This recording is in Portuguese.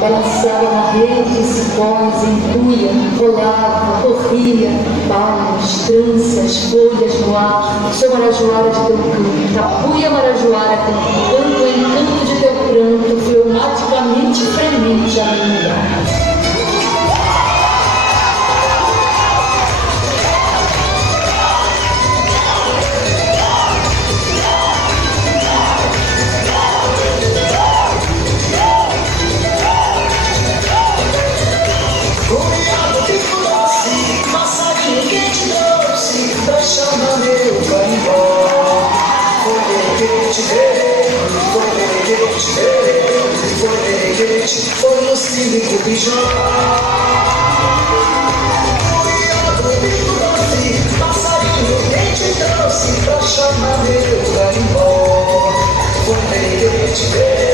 balançava na rede, cipós, empunha, rolava, corria, palmas, tranças, folhas no ar. Sou marajoara de teu canto, tapuia marajoara, canto em canto de teu pranto, fleumaticamente fremente a minha. Foi no cívico de Jó. Passarinho quem te trouxe pra chamar meu carimbó. Foi que te